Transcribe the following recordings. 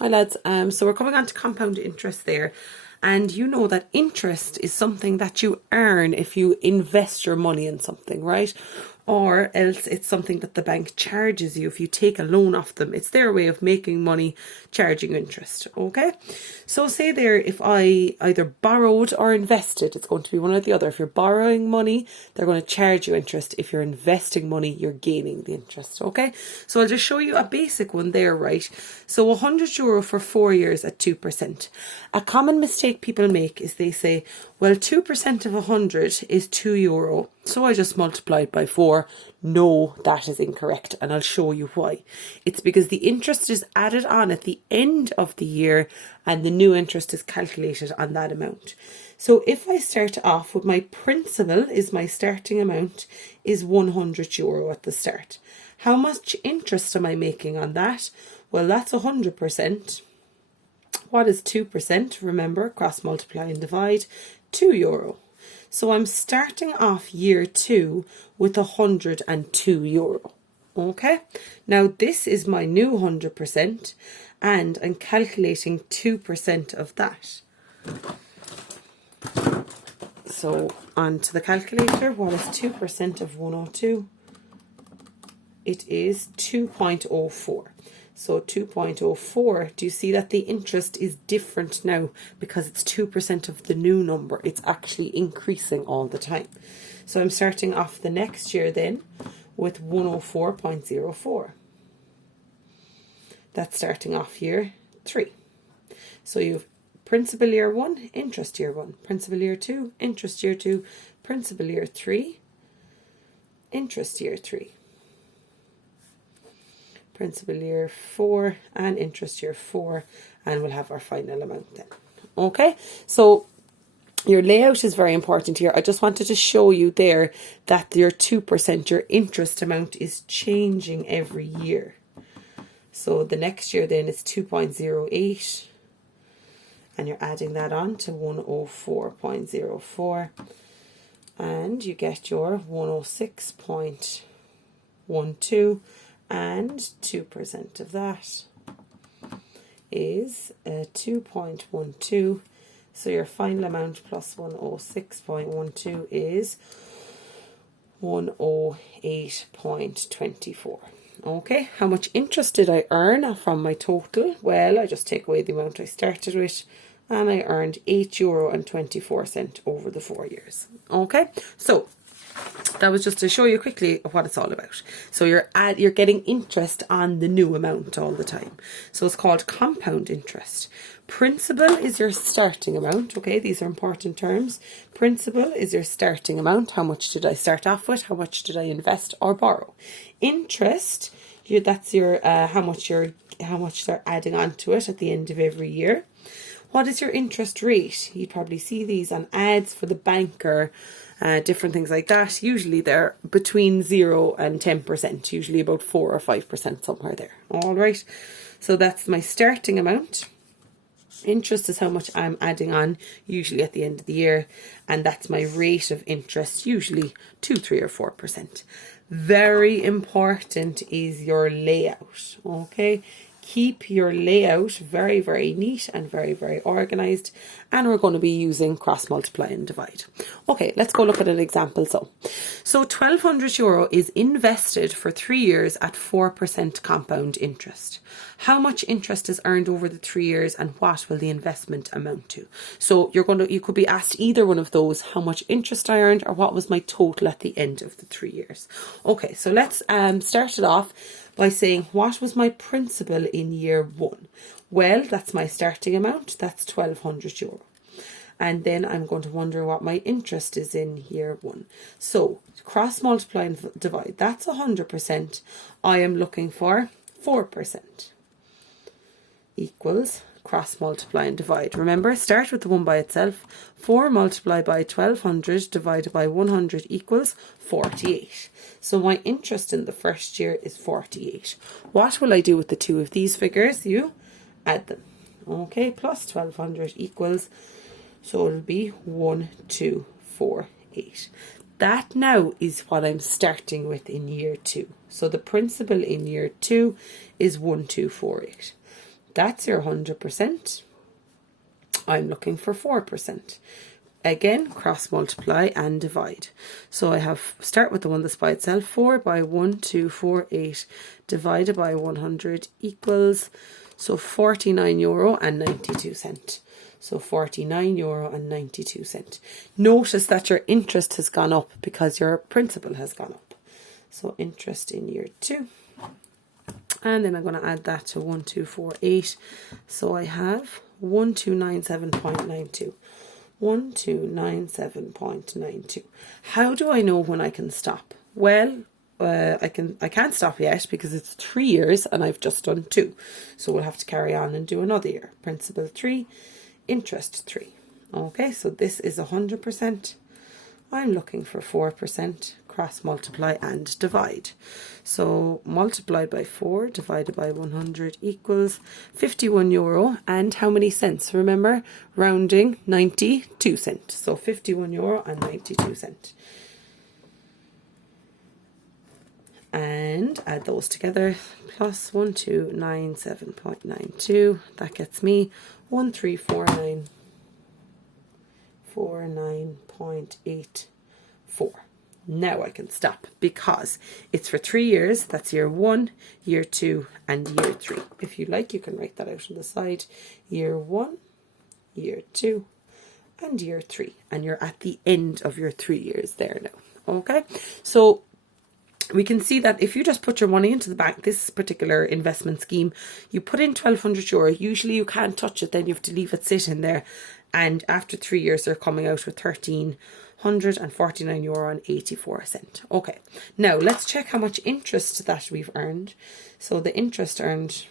Hi lads, so we're coming on to compound interest there, and you know that interest is something that you earn if you invest your money in something, right? Or else it's something that the bank charges you if you take a loan off them. It's their way of making money, charging interest, okay? So say there, if I either borrowed or invested, it's going to be one or the other. If you're borrowing money, they're going to charge you interest. If you're investing money, you're gaining the interest, okay? So I'll just show you a basic one there, right? So €100 for 4 years at 2%. A common mistake people make is they say, well, 2% of 100 is €2. So I just multiplied by 4. No, that is incorrect, and I'll show you why. It's because the interest is added on at the end of the year and the new interest is calculated on that amount. So if I start off with my principal, is my starting amount is €100 at the start. How much interest am I making on that? Well, that's 100%. What is 2%? Remember, cross multiply and divide. €2. So I'm starting off year 2 with €102. Okay, now this is my new 100%, and I'm calculating 2% of that. So onto the calculator. What is 2% of 102? It is 2.04. So 2.04, do you see that the interest is different now because it's 2% of the new number? It's actually increasing all the time. So I'm starting off the next year then with 104.04. That's starting off year 3. So you've principal year 1, interest year 1, principal year 2, interest year 2, principal year 3, interest year 3. Principal year 4 and interest year 4, and we'll have our final amount then. Okay, so your layout is very important here. I just wanted to show you there that your 2%, your interest amount, is changing every year. So the next year then is 2.08, and you're adding that on to 104.04, and you get your 106.12. And 2% of that is 2.12. So your final amount plus 106.12 is 108.24. Okay, how much interest did I earn from my total? Well, I just take away the amount I started with, and I earned €8.24 over the 4 years. Okay, so that was just to show you quickly what it's all about. So you're getting interest on the new amount all the time. So it's called compound interest. Principal is your starting amount. Okay, these are important terms. Principal is your starting amount. How much did I start off with? How much did I invest or borrow? Interest, that's your how much they're adding on to it at the end of every year. What is your interest rate? You'd probably see these on ads for the bank or different things like that. Usually they're between 0 and 10%, usually about 4 or 5%, somewhere there. All right, so that's my starting amount. Interest is how much I'm adding on, usually at the end of the year, and that's my rate of interest, usually 2, 3 or 4%. Very important is your layout. Okay, keep your layout very, very neat and very, very organized, and we're going to be using cross multiply and divide. Okay, let's go look at an example. So €1,200 is invested for 3 years at 4% compound interest. How much interest is earned over the 3 years, and what will the investment amount to? So you could be asked either one of those: how much interest I earned, or what was my total at the end of the 3 years. Okay, so let's start it off by saying, what was my principal in year 1? Well, that's my starting amount, that's €1,200. And then I'm going to wonder what my interest is in year 1. So cross multiply and divide, that's 100%. I am looking for 4%. Equals cross multiply and divide. Remember, start with the 1 by itself. 4 multiplied by 1,200 divided by 100 equals 48. So my interest in the first year is 48. What will I do with the two of these figures? You add them. Okay, plus 1,200 equals, so it'll be 1,248. That now is what I'm starting with in year 2. So the principal in year 2 is 1,248. That's your 100%. I'm looking for 4%. Again, cross multiply and divide. So I have, start with the one that's by itself, 4 by 1248 divided by 100 equals, so €49.92. So €49.92. Notice that your interest has gone up because your principal has gone up. So interest in year 2. And then I'm going to add that to 1248. So I have 1297.92. 1297.92. How do I know when I can stop? Well, I can't stop yet because it's 3 years and I've just done 2. So we'll have to carry on and do another year. Principal 3, interest 3. Okay, so this is 100%. I'm looking for 4%, cross multiply and divide. So multiplied by 4 divided by 100 equals €51. And how many cents? Remember, rounding, 92 cents. So €51.92. And add those together, plus 1297.92. That gets me 1349.84. Now I can stop because it's for 3 years. That's year 1, year 2, and year 3. If you like, you can write that out on the side. Year 1, year 2, and year 3. And you're at the end of your 3 years there now. Okay, so we can see that if you just put your money into the bank, this particular investment scheme, you put in €1,200. Usually you can't touch it, then you have to leave it sitting there. And after 3 years, they're coming out with €1,349.84. Okay, now let's check how much interest that we've earned. So the interest earned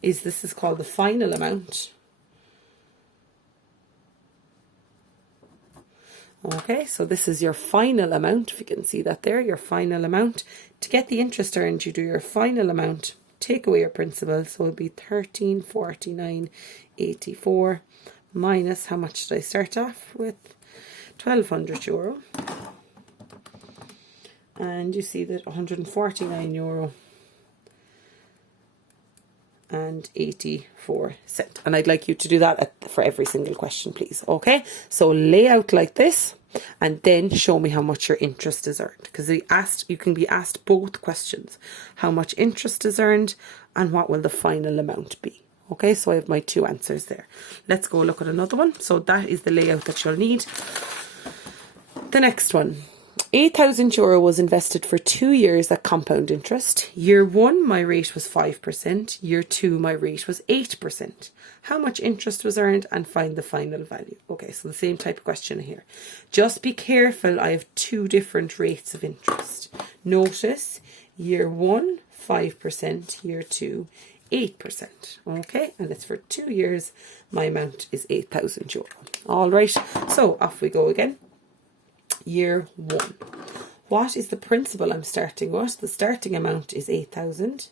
this is called the final amount. Okay, so this is your final amount. If you can see that there, your final amount. To get the interest earned, you do your final amount, take away your principal, so it'll be €1349.84 minus, how much did I start off with? €1,200. And you see that €149.84. And I'd like you to do that for every single question, please. Okay, so lay out like this and then show me how much your interest is earned, because you can be asked both questions: how much interest is earned and what will the final amount be. Okay, so I have my 2 answers there. Let's go look at another one. So that is the layout that you'll need. The next one, €8,000 was invested for 2 years at compound interest. Year 1, my rate was 5%. Year 2, my rate was 8%. How much interest was earned, and find the final value. Okay, so the same type of question here. Just be careful, I have 2 different rates of interest. Notice, year 1, 5%, year 2, 8%. Okay, and it's for 2 years. My amount is €8,000. All right, so off we go again. Year 1. What is the principal I'm starting with? The starting amount is 8,000.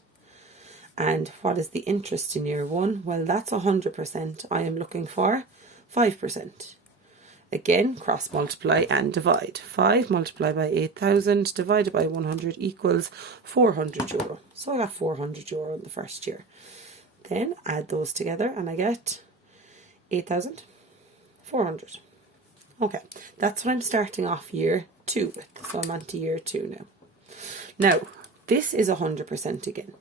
And what is the interest in year 1? Well, that's 100%. I am looking for 5%. Again, cross multiply and divide. 5 multiplied by 8,000 divided by 100 equals €400. So I got €400 in the first year. Then add those together and I get 8,400. Okay, that's what I'm starting off year 2 with. So I'm on to year 2 now. Now, this is 100% again.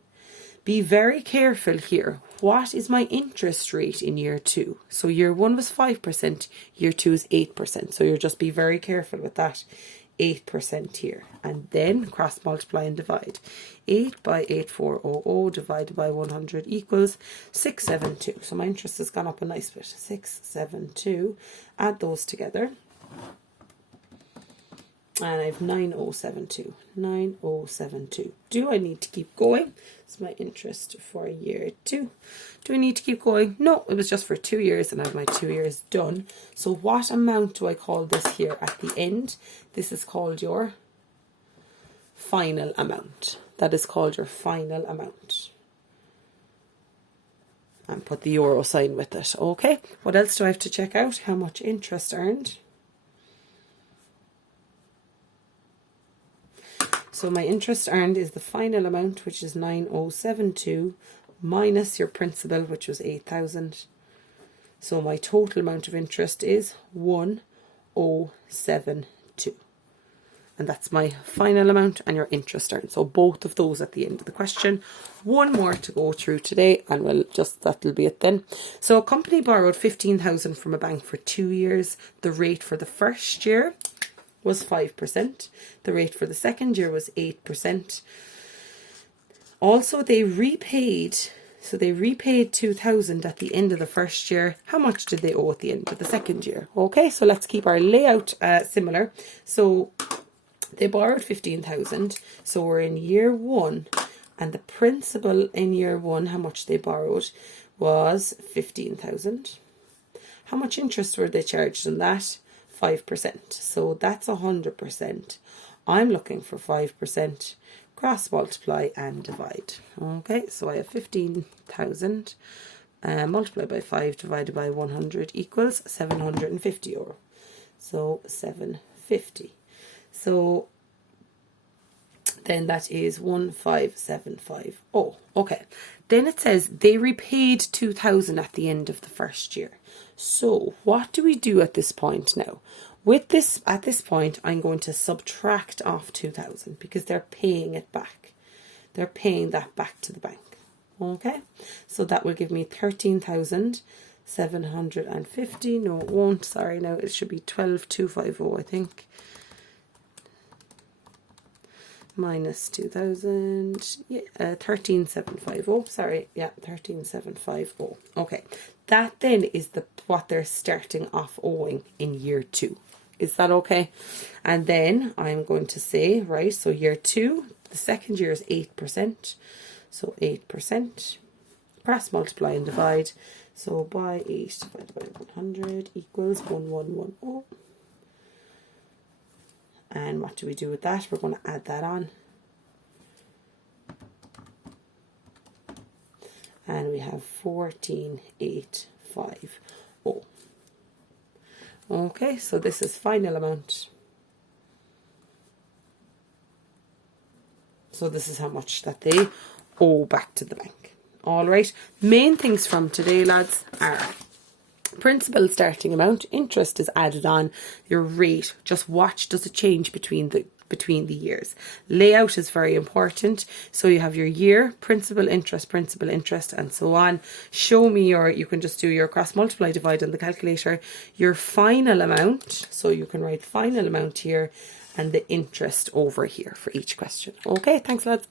Be very careful here. What is my interest rate in year 2? So year 1 was 5%, year 2 is 8%. So you'll just be very careful with that 8% here. And then cross multiply and divide. 8 by 8400 divided by 100 equals 672. So my interest has gone up a nice bit. 672. Add those together. And I have 9072. 9072. Do I need to keep going? It's my interest for year 2. Do I need to keep going? No, it was just for 2 years and I have my 2 years done. So what amount do I call this here at the end? This is called your final amount. That is called your final amount. And put the euro sign with it. Okay, what else do I have to check out? How much interest earned? So my interest earned is the final amount, which is 9072, minus your principal, which was 8,000. So my total amount of interest is 1072. And that's my final amount and your interest earned. So both of those at the end of the question. One more to go through today, and that'll be it then. So a company borrowed 15,000 from a bank for 2 years. The rate for the first year was 5%. The rate for the second year was 8%. Also, they repaid 2,000 at the end of the first year. How much did they owe at the end of the second year? Okay, so let's keep our layout similar. So they borrowed 15,000. So we're in year 1, and the principal in year 1, how much they borrowed was 15,000. How much interest were they charged on that? 5%. So that's 100%. I'm looking for 5%. Cross multiply and divide. Okay, so I have 15,000 multiplied by 5 divided by 100 equals 750 euro. So 750. So then that is 1575. Oh, okay. Then it says they repaid 2,000 at the end of the first year. So what do we do at this point now? With this, at this point, I'm going to subtract off 2,000 because they're paying it back. They're paying that back to the bank. Okay, so that will give me 13,750. No, it won't. Sorry, no, it should be 12,250, I think. Minus 2,000, yeah, 13,750. Sorry, yeah, 13,750. Okay, that then is what they're starting off owing in year 2. Is that okay? And then I'm going to say, right, so year 2, the second year is 8%. So 8%, cross multiply and divide. So by 8 divided by 100 equals 1110. And what do we do with that? We're going to add that on. And we have 14,850. Okay, so this is final amount. So this is how much that they owe back to the bank. All right, main things from today, lads, are principal starting amount, interest is added on, your rate, just watch, does it change between the years. Layout is very important. So you have your year, principal, interest, and so on. Show me you can just do your cross multiply divide on the calculator, your final amount. So you can write final amount here and the interest over here for each question. Okay, thanks lads.